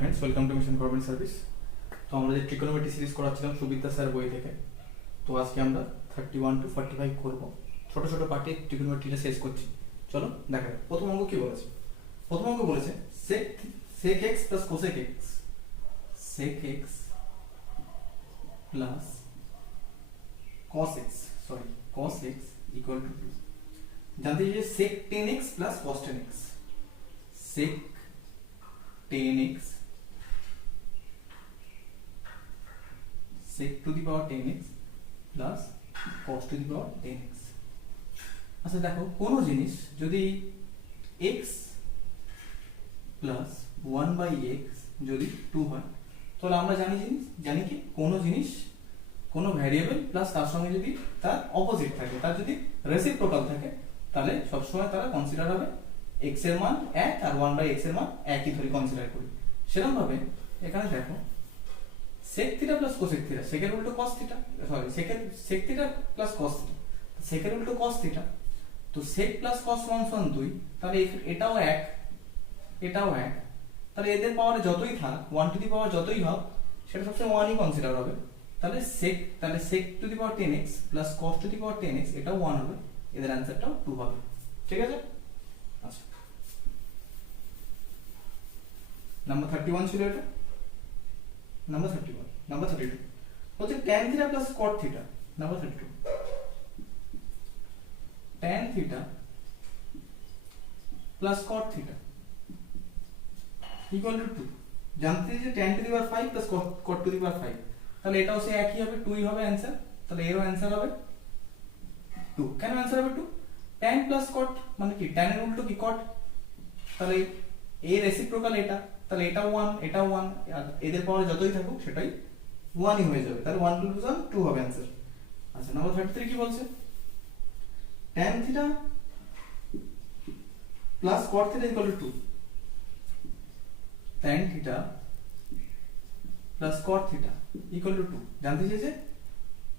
Friends, welcome to mission government service. তো আমরা যে ট্রিকোনোমেট্রি সিরিজ করাচ্ছিলাম সুবিদ্যা স্যার বই থেকে, তো আজকে আমরা 31 to 45 করবো। ছোট ছোট পার্টে ট্রিকোনোমেট্রিটা শেষ করছি। চলো দেখা যাক প্রথম অঙ্ক কি বলেছে। প্রথম অঙ্ক বলেছে sec x plus cosec x, sec x plus cos x, cos x equal to 2। जानते हैं sec 10x plus cos 10x, sec 10x sec to the power 10x plus cos to the power 10x। আচ্ছা দেখো, কোনো জিনিস যদি x plus 1 by x যদি 2 হয়, তাহলে আমরা জানি কি কোনো জিনিস কোনো ভ্যারিয়েবল প্লাস তার সঙ্গে যদি তার অপোজিট থাকে, তার যদি রেসিপ্রোকাল থাকে, তাহলে সবসময় তারা কনসিডার হবে x এর মান 1 আর 1 বাই x এর মান একই ধরে কনসিডার করি। সেরকম ভাবে এখানে দেখো sec theta plus cosec theta, সেকের উল্টো cos theta, sec theta plus cos theta, সেকের উল্টো cos থিটা। তো sec প্লাস cos সমান 2, তাহলে এটাও 1 এটাও 1, তাহলে এদের পাওয়ারে যতই থাক 1 টু দি পাওয়ার যতই হোক সেটা সবসময় 1ই কনসিডার হবে। তাহলে sec two the power 10x plus cos two the power 10x এটাও 1 হবে, এদের অ্যানসারটাও 2 হবে। ঠিক আছে? আচ্ছা, নাম্বার 31 ছিল এটা। নাম্বার 31, নাম্বার 32 বলছে tan theta plus cot theta. Number 32, tan theta plus cot theta equal to 2। জানতে যে tan to the power 5 plus cot to the power 5, তাহলে এটাও সে একই হবে, 2ই হবে অ্যানসার। তাহলে এরও অ্যানসার হবে 2। কেন অ্যানসার হবে 2? tan প্লাস cot মানে কি, tan এর উল্টো কি cot, তাহলে এর রেসিপ্রোকাল এটা, তাহলে এটা 1 এটা 1, আর এদের পাওয়ারে যতই থাকুক সেটাই 1ই হয়ে যাবে। তাহলে 1 + 2 হবে অ্যানসার। আচ্ছা, নাম্বার 33 কি বলছে? tan theta plus cot theta equal to 2। tan theta plus cot theta equal to 2 জানতে চেয়েছে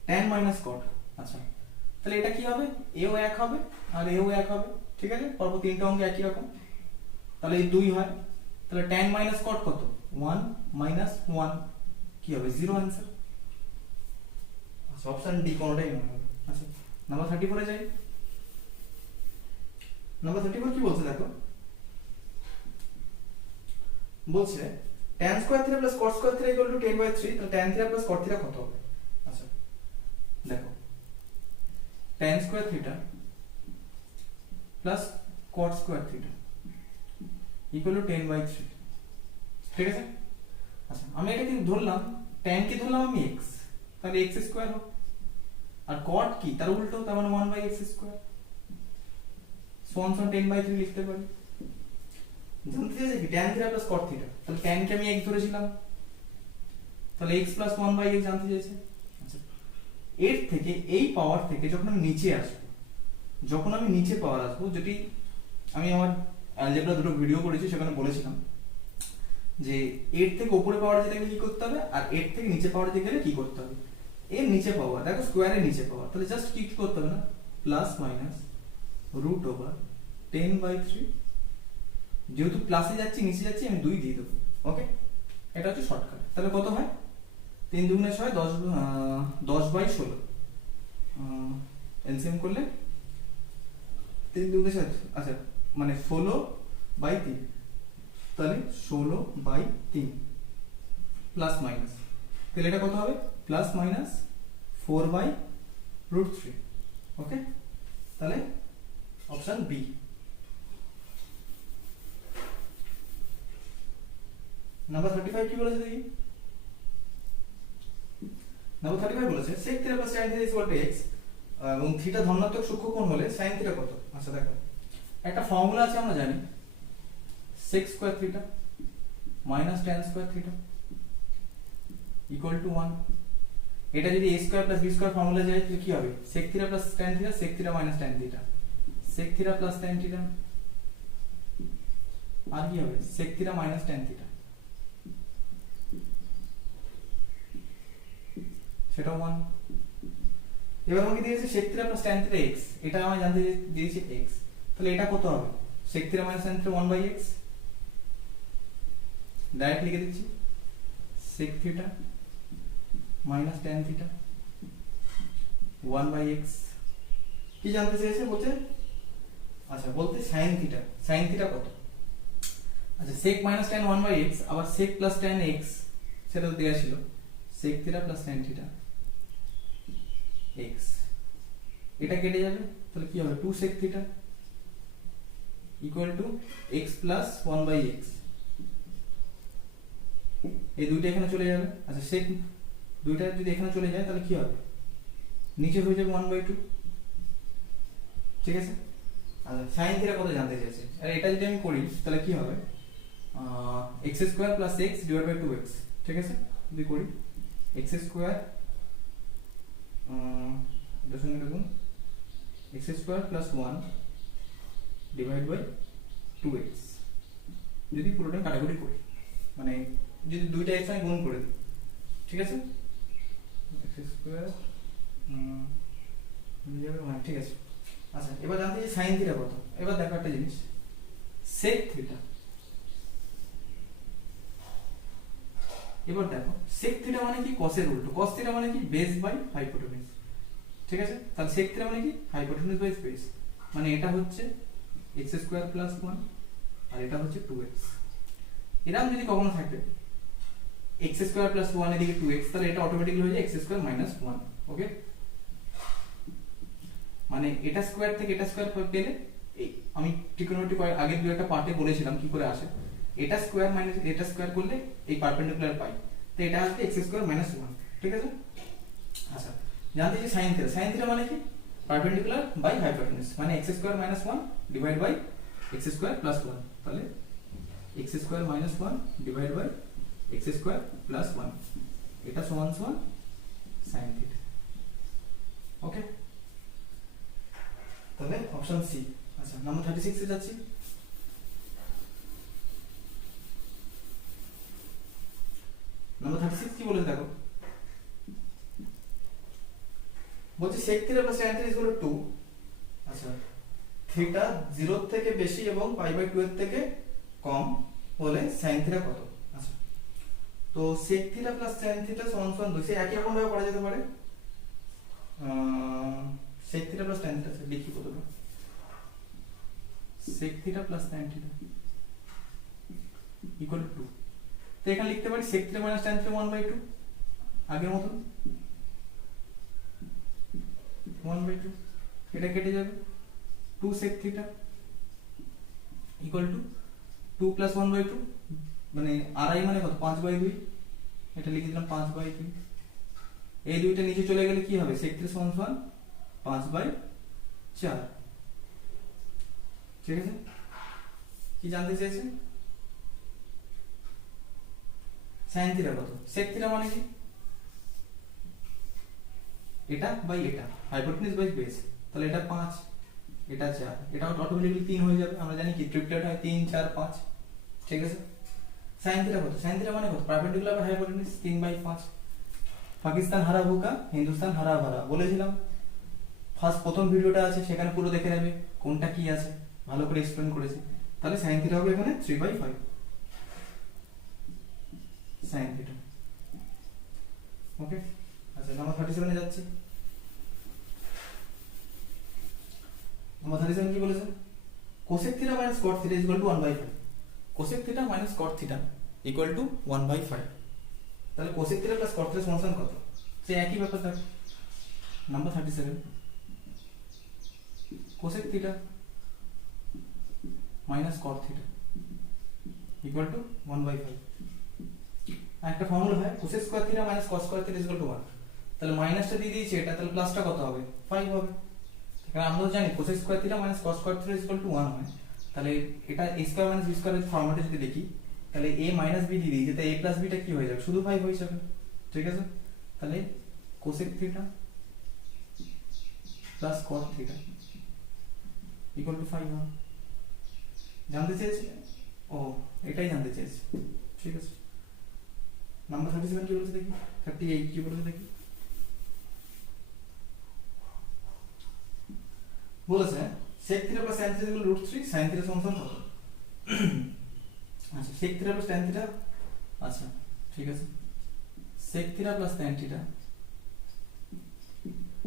tan মাইনাস cot। আচ্ছা, তাহলে এটা কি হবে? এও 1 হবে আর এও 1 হবে। ঠিক আছে, পরপর তিনটা অঙ্ক একই রকম, তাহলে এই 2 হয়। তাহলে tan মাইনাস cot কত? 1 মাইনাস 1 কি হবে? 0 অ্যানসার। আচ্ছা, অপশন ডি কোনটাই নয়। আচ্ছা, নাম্বার 34 এ যাই। নাম্বার 34 কি বলছে দেখো, বলছে tan square theta plus cot square theta equal two 10/3। তাহলে tan theta plus cot theta কত হবে? আচ্ছা দেখো, tan square theta plus cot square theta equal two 10/3। ঠিক আছে? আচ্ছা, আমি এটা কিন্তু ধরলাম, tan কি ধরলাম আমি x, তাহলে x স্কয়ার হবে, আর cot কি তার উল্টো, তার মানে 1/x স্কয়ার সমান 10/3 লিখতে পারি। জানতে চাইছে কি tan theta plus cot theta, তাহলে tan কে আমি x ধরেছিলাম, তাহলে x প্লাস 1/x জানতে চাইছে। আচ্ছা, এর থেকে এই পাওয়ার থেকে যখন আমি নিচে আসবো, পাওয়ার আসবো, যেটি আমি আমার অ্যালজেব্রা দুটো ভিডিও করেছি সেখানে বলেছিলাম যে এর থেকে উপরে পাওয়ার যেতে গেলে কি করতে হবে, আর এর থেকে নিচে পাওয়ার যেতে গেলে কি করতে হবে। এর নিচে পাওয়ার দেখো, স্কয়ারের নিচে পাওয়ার, তাহলে জাস্ট কি করতে হবে না, প্লাস মাইনাস √10/3। যেহেতু প্লাসে যাচ্ছি নিচে যাচ্ছি, আমি 2 দিয়ে দেবো। ওকে, এটা হচ্ছে শর্টকাট। তাহলে কত হয়? 3 × 2 = 6, 10/16 এলসিএম করলে 3 × 2 = 7, আচ্ছা মানে 16/3, তাহলে 16/3 প্লাস মাইনাস, তাহলে এটা কত হবে? Plus minus 4/√3। ওকে, তাহলে অপশন বি। নাম্বার 35 কি বলেছে দেখি। নাম্বার 35 বলেছে sec theta plus tan theta equal two x, এবং থিটা ধনাত্মক সূক্ষ্মকোণ হলে sin থিটা কত? আচ্ছা দেখো, একটা ফর্মুলা আছে আমরা জানি, sec square theta minus tan square theta equal to 1। এটা যদি a square plus b square formula যায় তাহলে কি হবে? sec theta plus tan theta, sec theta minus tan theta, sec theta plus tan theta, আর কি হবে? sec theta minus tan theta, সেটাও 1। এবার আমাকে দিয়েছে sec theta plus tan theta x, এটা আমি জানতে দিয়েছি x, তাহলে এটা কত হবে? sec theta minus tan theta 1/x, direct লিখে দিচ্ছি sec theta minus tan theta 1/x। কি জানতে চেয়েছে বলতে, আচ্ছা বলতে sin থিটা কত। আচ্ছা sec মাইনাস tan 1/x আবার sec প্লাস tan x সেটা তো দেয়া ছিল, sec theta plus tan theta x, এটা কেটে যাবে তাহলে কি হবে 2 sec theta equal two x plus 1/x। এই দুইটা এখানে চলে যাবে। আচ্ছা sec দুইটা যদি এখানে চলে যায় তাহলে কি হবে, নিচে হয়ে যাবে 1/2, ঠিক আছে। আচ্ছা sin থিটা কত জানতে চাইছে, আর এটা যদি আমি করি তাহলে কি হবে x square plus x divide by 2x, ঠিক আছে। যদি করি x স্কয়ার এটা সঙ্গে দেখুন x square plus 1 divide by 2x, যদি পুরোটা কাটাকুটি করি মানে যদি দুইটা x আমি গুণ করে দিই, ঠিক আছে। x স্কয়ার ঠিক আছে। আচ্ছা এবার জানতে চাই sin থিটা কত। এবার দেখো একটা জিনিস, sec থিটা, এবার দেখো sec থিটা মানে কি cos এর উল্টো, cos থিটা মানে কি বেস বাই হাইপোটেনিউজ, ঠিক আছে। তাহলে sec থিটা মানে কি হাইপোটেনিউজ বাই বেস, মানে এটা হচ্ছে x স্কয়ার প্লাস 1 আর এটা হচ্ছে 2x। এরকম যদি কখনো থাকে x স্কয়ার প্লাস 1 এদিকে 2x, তাহলে এটা অটোমেটিক্যালি হয়ে যায় x স্কয়ার মাইনাস 1, ওকে। মানে এটা স্কয়ার থেকে এটা স্কয়ার পেলে এই আমি ট্রিগোনোমেট্রি আগে দু একটা পার্টে বলেছিলাম কি করে আসে, এটা স্কয়ার মাইনাস এটা স্কয়ার করলে এই পারপেন্ডিকুলার পাই, তো এটা আসবে x স্কয়ার মাইনাস 1, ঠিক আছে। আচ্ছা জানতে চাই sin থিটা মানে কি পারপেন্ডিকুলার বাই হাইপোটেনিউজ, মানে x square minus 1 divide by x square plus 1, তাহলে x square minus 1 divide by x square plus 1, এটা সমান সমান sin থিটা, ওকে। তাহলে অপশন সি। আচ্ছা নাম্বার 36 এ যাচ্ছি। নাম্বার 36 কি বলেছে দেখো, বলছে sec theta plus tan theta equal to 2। আচ্ছা থিটা 0 থেকে বেশি এবং π/2 এর থেকে কম হলে sin থিটা কত। আচ্ছা তো sec theta plus tan theta সমান সমান 2, সে একই রকম ভাবে করা যেতে পারে। sec theta plus tan theta লিখি কতটা, sec theta plus tan theta equal to 2, তো এখানে লিখতে পারি sec theta minus tan theta 1/2, আগের মতন 1/2, এটা কেটে যাবে 2 sec theta equal to 2 plus 1/2, মানে আড়াই মানে কত 5/2, এটা লিখে দিলাম 5/2। এই দুইটা নিচে চলে গেলে কি হবে sec থিটা সমান সমান 5/4, ঠিক আছে। কি জানতে চেয়েছে sin থিটা কত, sec থিটা মানে কি এটা বাই এটা হাইপোটেনিউজ বাই বেস, তাহলে এটা 5 এটা 4, এটা অটোমেটিক্যালি 3 হয়ে যাবে, আমরা জানি কি ট্রিপলেট হয় 3 4 5, ঠিক আছে। sin থিটা কত, sin থিটা মানে কত পারপেন্ডিকুলার বাই হাইপোটেনিউজ 3/5। পাকিস্তান হারা ভুকা হিন্দুস্তান হারা ভরা বলেছিলাম, প্রথম ভিডিওটা আছে সেখানে পুরো দেখে নেবে কোনটা কি আছে, ভালো করে এক্সপ্লেন করেছি। তাহলে sin থিটা হবে এখানে 3/5 sin থিটা, ওকে। আচ্ছা নাম্বার 37 এ যাচ্ছি। নাম্বার 37 কি বলেছে, cosec theta minus cot theta equal two 1/5, cosec theta minus cot theta equal two 1/5, তাহলে cosec theta plus cot theta সমান কত, সে একই ব্যাপার থাকে। Number 37 cosec theta minus cot theta equal two 1/5, একটা ফর্মুলা হয় cosec square theta minus cos square theta equal to 1, তাহলে মাইনাসটা দিয়ে দিয়েছে এটা, তাহলে প্লাসটা কত হবে 5 হবে। কারণ আমরা জানি cosec square theta minus cos square theta equal to 1 হয়, তাহলে এটা a square minus b square এর ফর্ম্যাটে যদি লিখি তাহলে a মাইনাস b দিয়ে দিই, যেটা a প্লাস b টা কি হয়ে যাবে শুধু 5 হয়ে যাবে, ঠিক আছে। তাহলে cosec theta plus cot theta equal two 5 হবে। জানতে চেয়েছি, ও এটাই জানতে চেয়েছি, ঠিক আছে। নাম্বার 37 কি বলছে দেখি, 38 কি বলছে দেখি, বলেছে sec theta plus tan theta equal √3 sin theta সমান কত। আচ্ছা sec theta plus tan theta আচ্ছা ঠিক আছে, sec theta plus tan theta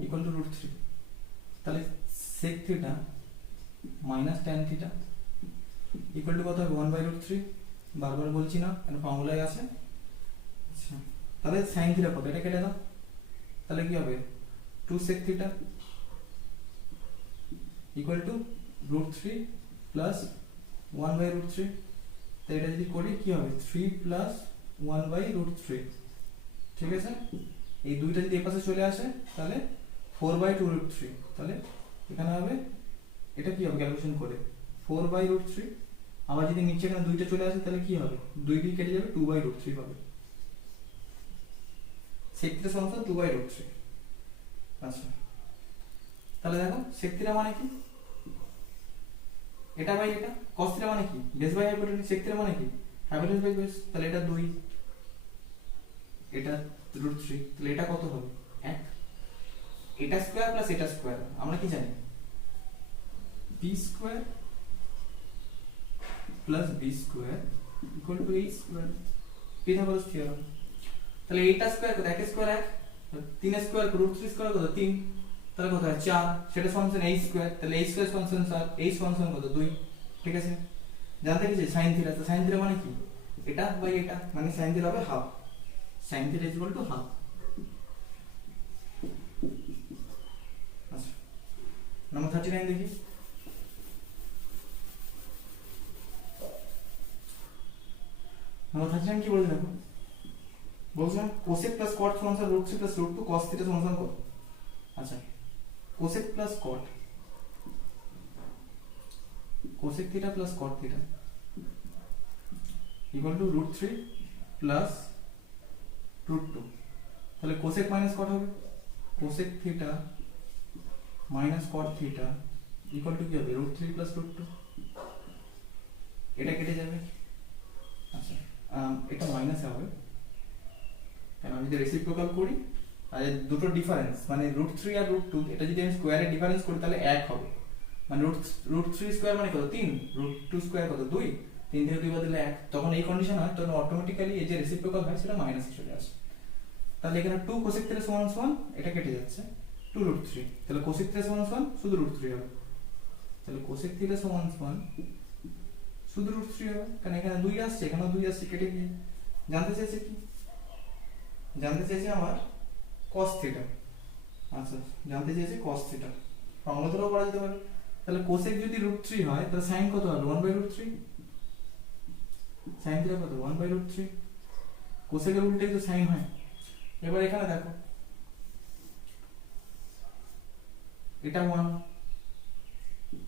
equal to root three, তাহলে sec theta minus tan theta equal to কত হবে 1/√3, বারবার বলছি না কারণ ফর্মুলায় আছে। আচ্ছা তাহলে sin থিটা কত, এটা কেটে দাও, তাহলে কি হবে 2 sec theta equal two √3 plus 1/√3, তো এটা যদি করি কি হবে 3 প্লাস 1/√3, ঠিক আছে। এই দুইটা যদি এপাশে চলে আসে তাহলে 4/2√3, তাহলে এখানে হবে এটা কি হবে ক্যালকুলেশন করে 4/√3, আবার যদি নিচে এখানে দুইটা চলে আসে তাহলে কি হবে 2 দিয়ে কেটে যাবে 2/√3 হবে, sec থিটা সমান 2/√3। আচ্ছা তাহলে দেখো sec থিটা মানে কি, এটা বাই এটা, cos থিটা মানে কি base by hypotenuse, sec theta মানে কি হাইপোটেনিউজ বাই বেস, তাহলে এটা 2, এটা √3, তাহলে এটা কত হবে 1, এটা স্কয়ার প্লাস এটা স্কয়ার, আমরা কি জানি p square plus b square equal to a square, Pythagoras theorem. তাহলে এটা স্কয়ার কত, 1 স্কয়ার 1, 3 স্কয়ার √3 স্কয়ার কত 3, তাহলে কত হয় 4, সেটা সমান a স্কয়ার, তাহলে a স্কয়ার সমান 4, a সমান কত 2, ঠিক আছে। জানতে কি যে sin থিটা, তো sin থিটা মানে কি এটা বাই এটা, মানে sin থিটা হবে half, sin theta equal to half. আচ্ছা নাম্বার 39 দেখি, নাম্বার 39 কি বলে দেখো, বলছিলাম cosec প্লাস cot সমান √3 প্লাস √2 cos থিটা সমান কত। আচ্ছা cosec plus cot, cosec theta plus cot theta equal two √3 plus √2, তাহলে cosec মাইনাস cot হবে, cosec theta minus cot theta equal two কি হবে √3 প্লাস √2, এটা কেটে যাবে। আচ্ছা এটা মাইনাস হবে, কারণ আমি যদি রেসিপ্রোকাল করি আর দুটো ডিফারেন্স মানে √3 আর √2, এটা যদি আমি স্কয়ারে ডিফারেন্স করি তাহলে 1 হবে, মানে √3 স্কয়ার মানে কত 3, √2 স্কয়ার কত 2, 3 থেকে 2 বদলে 1, তখন এই কন্ডিশন হয় তখন অটোমেটিক্যালি এই যে রেসিপ্রোকাল হয় সেটা মাইনাসে চলে আসে। তাহলে এখানে 2 cosec থিটা সমান সমান এটা কেটে যাচ্ছে 2√3, তাহলে cosec থিটা সমান সমান শুধু √3 হবে, তাহলে cosec থিটা সমান সমান শুধু √3 হবে, কারণ এখানে 2 আসছে এখানেও 2 আসছে কেটে গিয়ে। জানতে চাইছে কি, জানতে চাইছে আমার cos থিটা, আচ্ছা জানতে চাইছে cos থিটা, ফর্মুলা ধরেও করা যেতে পারে। তাহলে cosec যদি √3 হয় তাহলে sin কত হবে 1/√3, sin থিটা কত 1/√3, cosec এর উল্টেই তো sin হয়। এবার এখানে দেখো এটা 1,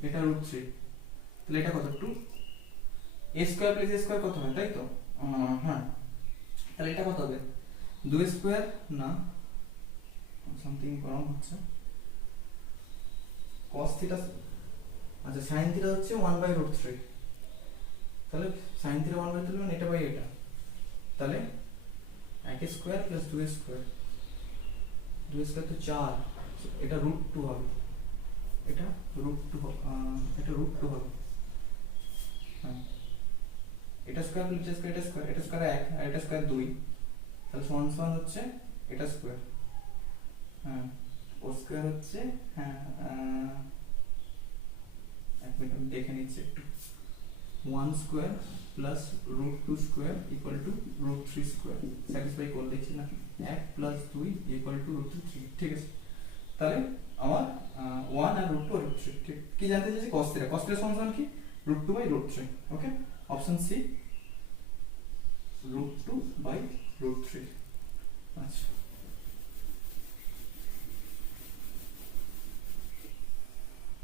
এটা √3, তাহলে এটা কত 2, a square plus a square কত হয় তাই তো, হ্যাঁ তাহলে এটা কত হবে 2 স্কয়ার না সামথিং রং হচ্ছে, cos থিটা আচ্ছা sin থিটা হচ্ছে 1/√3, তাহলে sin থিটা 1/3 মানে এটা বাই এটা, তাহলে 1 স্কয়ার প্লাস 2 স্কয়ার, 2 স্কয়ার তো 4, এটা √2 হবে, এটা √2 এটা √2 হবে, হ্যাঁ এটা স্কয়ার প্লাস এটা স্কয়ার, এটা স্কয়ার, এটা স্কয়ার 1 আর এটা স্কয়ার 2, তাহলে সমান সমান হচ্ছে এটা স্কয়ার, হ্যাঁ ও স্কয়ার হচ্ছে, হ্যাঁ এক মিনিট আমি দেখে নিচ্ছি একটু, 1 square plus √2 square equal to √3 square, satisfy করে দিচ্ছি না, 1 প্লাস 2 ইকুয়াল টু √3, ঠিক আছে। তাহলে আমার 1 আর √2 আর √3, ঠিক কি জানতে চাইছি cos থিটা, cos থিটা সমান কি √2/√3, ওকে অপশন সি √2/√3। আচ্ছা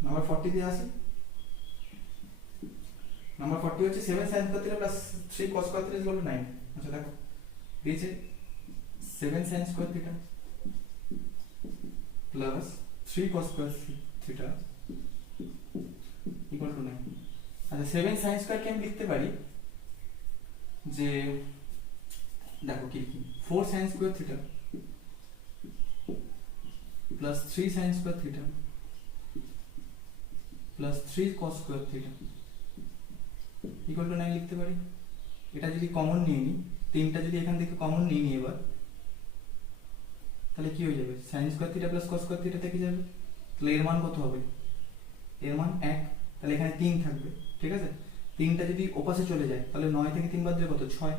নাম্বার 40 দিয়ে আসি, নাম্বার 40 হচ্ছে 7 sin square theta plus 3 cos square theta is equal to 9। আচ্ছা দেখো দিয়েছে 7 sin square theta plus 3 cos square theta equal to 9। আচ্ছা 7 sin square কে আমি লিখতে পারি যে দেখো কি কি 4 sin square theta plus 3 sin square theta plus 3 cos square theta equal to 9 লিখতে পারি। এটা যদি কমন নিয়ে নিই তিনটা যদি এখান থেকে কমন নিই এবার, তাহলে কি হয়ে যাবে, sine square theta plus cos square theta থেকে যাবে। তাহলে এর মান কত হবে, এর মান 1। তাহলে এখানে 3 থাকবে, ঠিক আছে। 3টা যদি ওপাশে চলে যায় তাহলে 9 থেকে 3 বাদ দিলে কত, 6।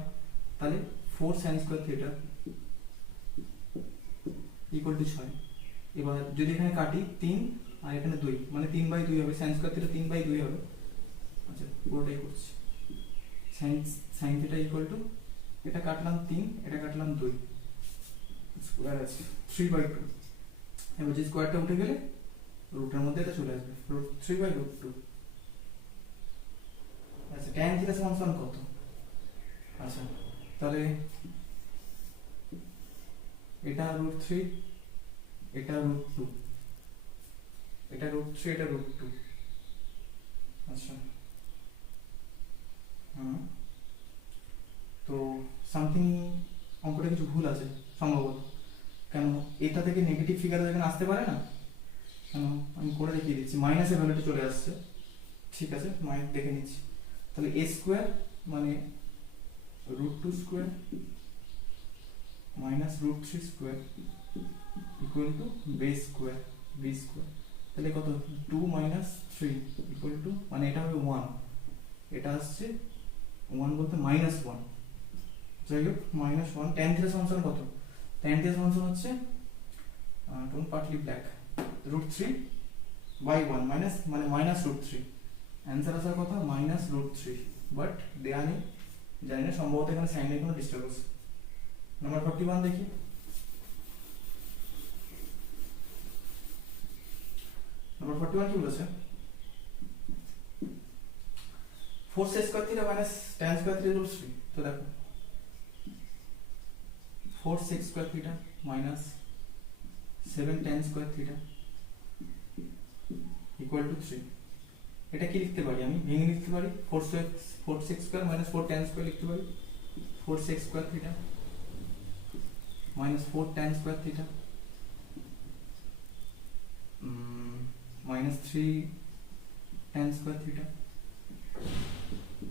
তাহলে 4 sine square theta equal two 6। এবার যদি এখানে কাটি 3 আর এখানে 2, মানে 3/2 হবে, সাইন স্কোয়ার থিটা 3/2 হবে। আচ্ছা পুরোটাই করছি, সাইন থিটা ইকুয়াল টু, এটা কাটলাম 3, এটা কাটলাম 2, স্কোয়ার আছে 3/2। এবার যে স্কোয়ারটা উঠে গেলে রুটের মধ্যে এটা চলে আসবে, রুট 3/2। আচ্ছা tan থিটা সমান কত, আচ্ছা তাহলে এটা √3, এটা √2, এটা √3, এটা √2। আচ্ছা তো সামথিং অঙ্কটা কিছু ভুল আছে সম্ভবত, কেন এটা থেকে নেগেটিভ ফিগার এখানে আসতে পারে না, কেন আমি করে দেখিয়ে দিচ্ছি, মাইনাসের ভ্যালুটা চলে আসছে, ঠিক আছে মাইনাস দেখে নিচ্ছি। তাহলে a স্কোয়ার মানে √2 square minus √3 square equal to base square b square. তাহলে কত, 2 - 3 ইকুয়াল টু, মানে এটা হবে 1, এটা আসছে 1 বলতে -1, যাই হোক -1। tan থিটা সমান কত, tan থিটা সমান হচ্ছে টোন পার্টলি ব্ল্যাক, √3/1 মাইনাস মানে -√3, অ্যান্সার আসার কথা -√3, বাট দেয়া নেই, জানি না, সম্ভবত এখানে সাইনের কোনো ডিস্টার্ব আছে। নাম্বার 41 দেখি। নাম্বার 41 কি বলেছে, 4 sec square theta minus tan square theta √3। তো দেখো 4 sec square theta minus 7 tan square theta equal two 3। এটা কি লিখতে পারি, আমি ভেঙে লিখতে পারি, 4 sec square minus 4 tan square লিখতে পারি, 4 sec square theta minus 4 tan square theta minus 3 tan square theta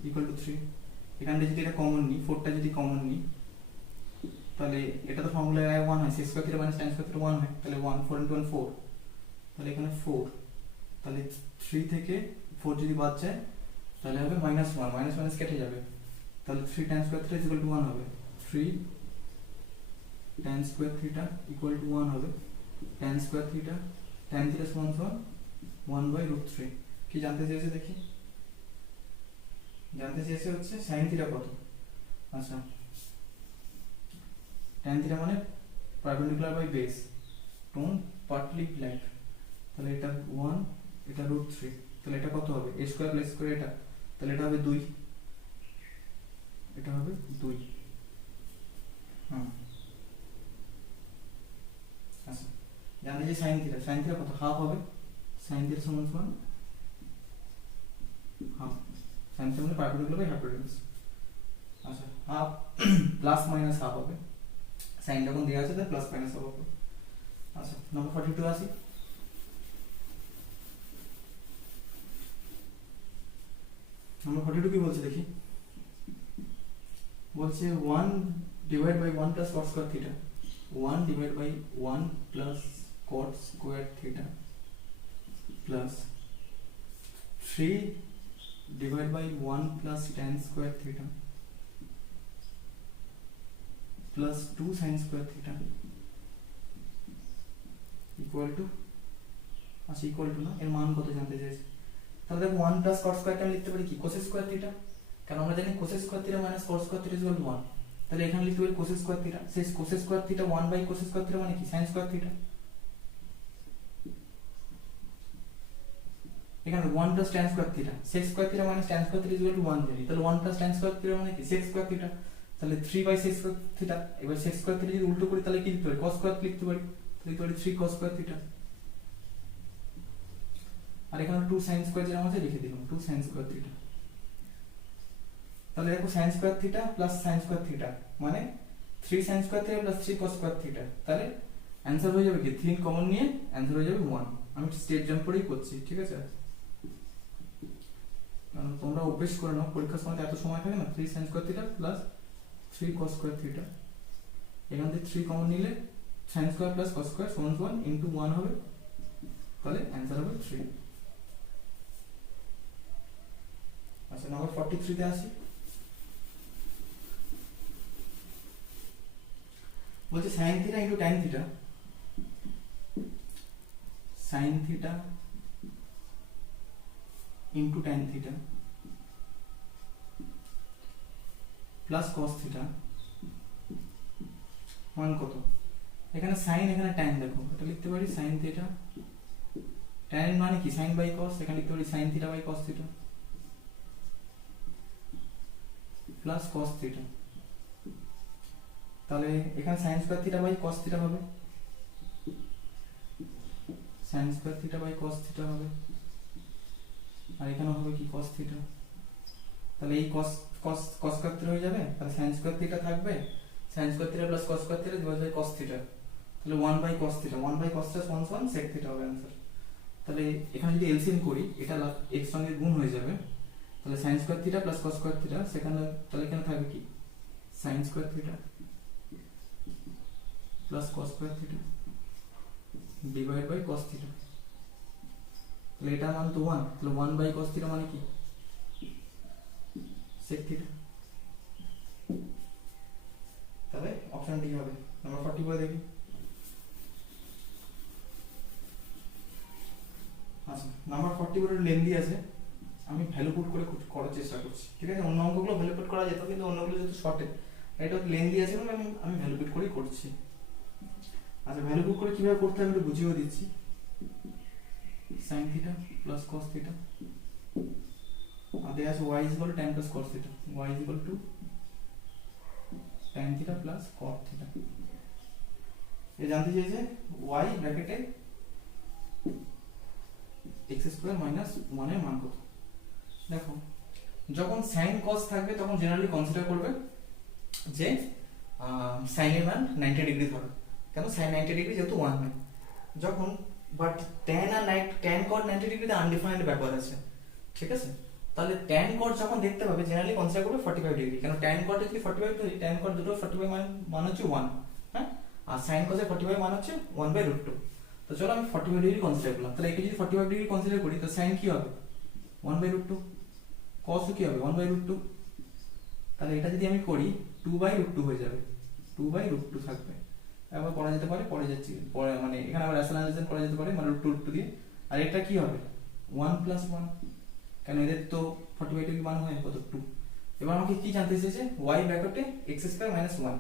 equal two 3। এখান থেকে যদি এটা কমন নিই, 4টা যদি কমন নিই, তাহলে এটা তো ফর্মুলায় 1 হয়, sec square theta minus tan square theta 1 হয়, তাহলে 1 4 × 1 4, তাহলে এখানে 4, তাহলে 3 থেকে 4 যদি বাদ যায় তাহলে হবে -1, মাইনাস মাইনাস কেটে যাবে, তাহলে 3 tan square theta equal to 1 হবে, 3 tan square theta equal to 1 হবে, tan square theta tan theta সমান 1/√3। কি জানতে চেয়েছে দেখি, জানতে চেয়েছে হচ্ছে sin থিটা কত। আচ্ছা tan থিটা মানে perpendicular by base, tone partly black, তাহলে এটা 1, এটা √3, তাহলে এটা কত হবে, a স্কয়ার প্লাস স্কয়ার, এটা তাহলে এটা হবে 2, এটা হবে 2। আচ্ছা জানতে যে sin থিটা কত, হাফ হবে, sin থিটা সমান হাফ, sin থিটা মানে পারপেন্ডিকুলার বাই হাইপোটেনিউজ। আচ্ছা হাফ প্লাস মাইনাস হাফ হবে, সাইন যখন দেওয়া আছে তাই প্লাস মাইনাস হাফ হবে। আচ্ছা নাম্বার 42 আসি। নাম্বার 42 কি বলছে দেখি, বলছে 1 divide by 1 plus cos square theta, 1 divide by 1 plus cot square theta plus 3 divide by 1 plus tan square theta plus 2 sin square theta equal to, আচ্ছা ইকুয়াল টু না, এর মান কত জানতে চাইছে। তাহলে দেখো 1 প্লাস cos স্কয়ারটা আমি লিখতে পারি কি, cos স্কয়ার থিটা, কারণ আমরা জানি cos square theta minus cos square theta equal to 1, তাহলে এখানে লিখতে পারি cos স্কয়ার থিটা, সেই cos square theta 1/cos square theta মানে কি, sin স্কয়ার থিটা। এখানে 1 plus tan square theta, sec square theta minus tan square theta equal to 1 জানি, তাহলে 1 প্লাস tan স্কয়ার থিটা মানে কি, sec স্কয়ার থিটা, তাহলে 3/sec square theta. এবার sec square theta যদি উল্টো করি তাহলে কি লিখতে পারি, cos স্কয়ার লিখতে পারি, তাহলে লিখতে পারি 3 cos স্কয়ার থিটা, আর এখানে 2 sin স্কয়ার যেটা আছে লিখে দিলাম, 2 sin স্কয়ার থিটা। তাহলে দেখো sin square theta plus sin square theta মানে 3 sin square theta plus 3 cos square theta, তাহলে অ্যানসার হয়ে যাবে কি, 3 কমন নিয়ে অ্যানসার হয়ে যাবে 1। আমি স্টেট জাম্প করেই করছি, ঠিক আছে, কারণ তোমরা অভ্যেস করে নাও, পরীক্ষার সময় এত সময় থাকে না, 3 sin square theta plus 3 cos square theta, এখান থেকে 3 কমন নিলে sin square plus cos square সমান সমান ইনটু 1 হবে, তাহলে অ্যান্সার হবে 3। আচ্ছা নাম্বার 43 তে আসি। বলছে sin theta into tan theta, sin theta into tan theta plus cos theta মান কত? এখানে sin এখানে tan, দেখো এটা লিখতে পারি sin থিটা, tan এর মানে কি sin বাই cos, এখানে লিখতে পারি sin theta by cos theta plus cos theta, তাহলে এখানে sin square theta by cos theta হবে, sin square theta by cos theta হবে, আর এখানে হবে কি cos থিটা, তাহলে এই cos cos cos square theta হয়ে যাবে, তাহলে sin স্কয়ার থিটা থাকবে, sin square theta plus cos square theta divide by cos theta, তাহলে 1 by cos theta, 1 by cos theta সমান সমান sec থিটা হবে आंसर। তাহলে এখানে যদি এলসিএম করি এটা x সঙ্গে গুণ হয়ে যাবে, তাহলে sin square theta plus cos square theta, সেখানে তাহলে এখানে থাকবে কি sin square theta plus cos square theta divide by cos theta, তাহলে এটা মান তো 1, তাহলে 1 বাই cos থিটা মানে কি sec থিটা, তাহলে অপশন ডি হবে। নাম্বার 44 দেখি। আচ্ছা নাম্বার 44 লেন্দি আছে, আমি ভ্যালু পুট করে করার চেষ্টা করছি, ঠিক আছে? অন্য অঙ্কগুলো ভ্যালু পুট করা যেত, কিন্তু অন্যগুলো যেহেতু শর্টে, এটা লেন্দি আছে বলে আমি ভ্যালু পুট করেই করছি। আচ্ছা ভ্যালু পুট করে কিভাবে করতে হবে একটু বুঝিয়ে দিচ্ছি। sin theta plus cos theta, আর দেয়া আছে y = tan plus cos theta, y = tan theta plus cos theta. এ জানতে চাইছে y ব্র্যাকেটে x² - 1 এর মান কত। দেখো যখন sin cos থাকবে তখন জেনারেলি কনসিডার করবে যে sin এর মান 90 ডিগ্রি ধরো, কেন sin 90 ডিগ্রি যেহেতু 1 হয়। যখন বাট tan আর tan cos 90 ডিগ্রিতে আনডিফাইন্ড ব্যাপার আছে, ঠিক আছে? তাহলে tan cos যখন দেখতে পাবে জেনারেলি কনসিডার করবে 45 ডিগ্রি, কেন tan cos যদি 45 ধরি, tan cos দুটো 45 মান হচ্ছে 1, হ্যাঁ, আর sin cos এর 45 মান হচ্ছে 1/√2। তো চলো আমি 45 ডিগ্রি কনসিডার করলাম, তাহলে একে যদি 45 ডিগ্রি কনসিডার করি তো sin কি হবে 1/√2, cos কি হবে 1/√2, তাহলে এটা যদি আমি করি 2/√2 হয়ে যাবে, 2/√2 থাকবে। একবার করা যেতে পারে, পরে যাচ্ছি পরে, মানে এখানে আবার রেশনালাইজেশন করা যেতে পারে, মানে √2 দিয়ে। আর এটা কি হবে 1 + 1, কেন এদের তো 45 ডিগ্রি মান হয় কত 2। এবার আমাকে কি জানতে চেয়েছে y ব্র্যাকেটে x² - 1।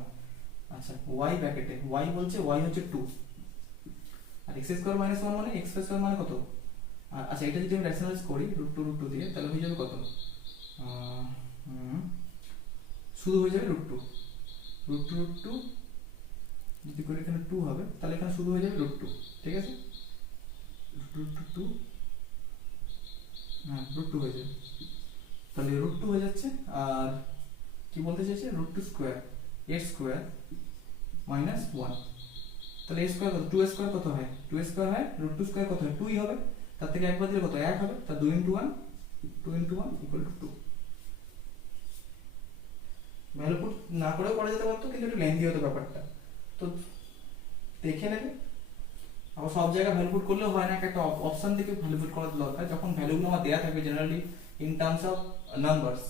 আচ্ছা y ব্র্যাকেটে y বলছে y হচ্ছে 2, আর x² - 1 মানে x² মানে কত। আর আচ্ছা এটা যদি আমি রেশনালাইজ করি √2 দিয়ে, তাহলে হয়ে যাবে কত, শুধু হয়ে যাবে √2 যদি করে এখানে 2 হবে, তাহলে এখানে শুধু হয়ে যাবে √2, ঠিক আছে? √2 হ্যাঁ √2 হয়ে যাবে, তাহলে √2 হয়ে যাচ্ছে। আর কি বলতে চাইছে √2 স্কয়ার a² - 1, তাহলে a² কত, 2a² কত হয়, 2a² হয় √2 স্কয়ার কত হয় 2ই হবে, তার থেকে একবার দিলে কত 1 হবে, তা 2 × 1 = 2। ভ্যালু পুট না করেও করা যেতে পারতো, কিন্তু একটু লেন্দি হতো ব্যাপারটা, তো দেখে নেবে। আবার সব জায়গায় ভ্যালু পুট করলেও হয় না, একটা অপশন থেকে ভ্যালু পুট করার দরকার, যখন ভ্যালুগুলো আমার দেয়া থাকবে generally in terms of numbers,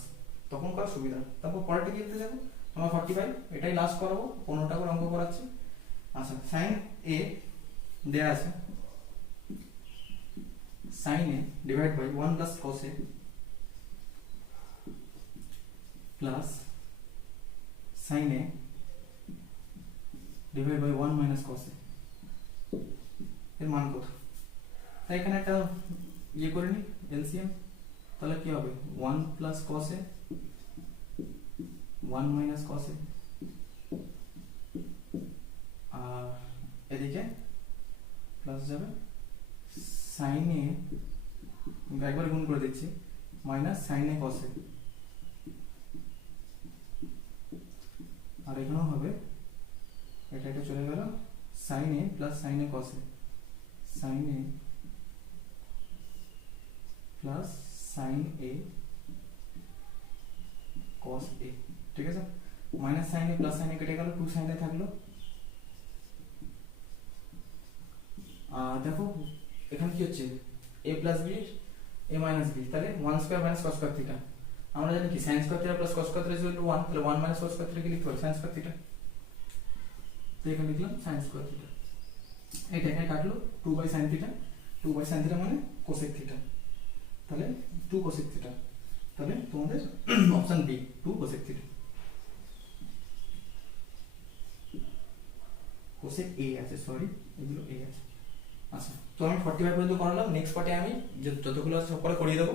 তখন করা সুবিধা। তারপর পরেরটা কি লিখতে যাবো, আমার 45, এটাই লাস্ট করাবো, 15টা করে অঙ্ক করাচ্ছি। আচ্ছা sin a দেয়া আছে, sin a divide by 1 + cos a plus sin a divide by 1 - cos a এর মান কত। তাই এখানে একটা ইয়ে করে নি এলসিএম, তাহলে কি হবে 1 + cos a 1 - cos a, আর এদিকে প্লাস যাবে sin a, একবার গুণ করে দিচ্ছি, minus sin a cos a, আর এখানেও হবে এটা চলে গেল sin a plus sin a cos a, sin a plus sin a cos a, ঠিক আছে? মাইনাস সাইনে প্লাস সাইনে কেটে গেল, 2 সাইনে থাকলো। আর দেখো এখানে কি হচ্ছে, a plus b a minus b, তাহলে 1 square minus cos square theta. আমরা জানি কি sin square theta plus cos square theta equal to 1, তাহলে 1 মাইনাস cos স্কয়ার থিটা কি লিখতে পারি, sin স্কয়ার থিটা। তো এখানে লিখলাম sin স্কয়ার থিটা। এটা এখানে কাটলো 2 by sin theta, 2 by sin theta মানে cosec থিটা, তাহলে 2 cosec থিটা। তাহলে তোমাদের option B 2 cosec theta. cosec a আছে, সরি এগুলো a আছে। আচ্ছা, তো আমি 45 পর্যন্ত করালাম। নেক্সট পার্টে আমি যতগুলো আছে সব করে করিয়ে দেবো।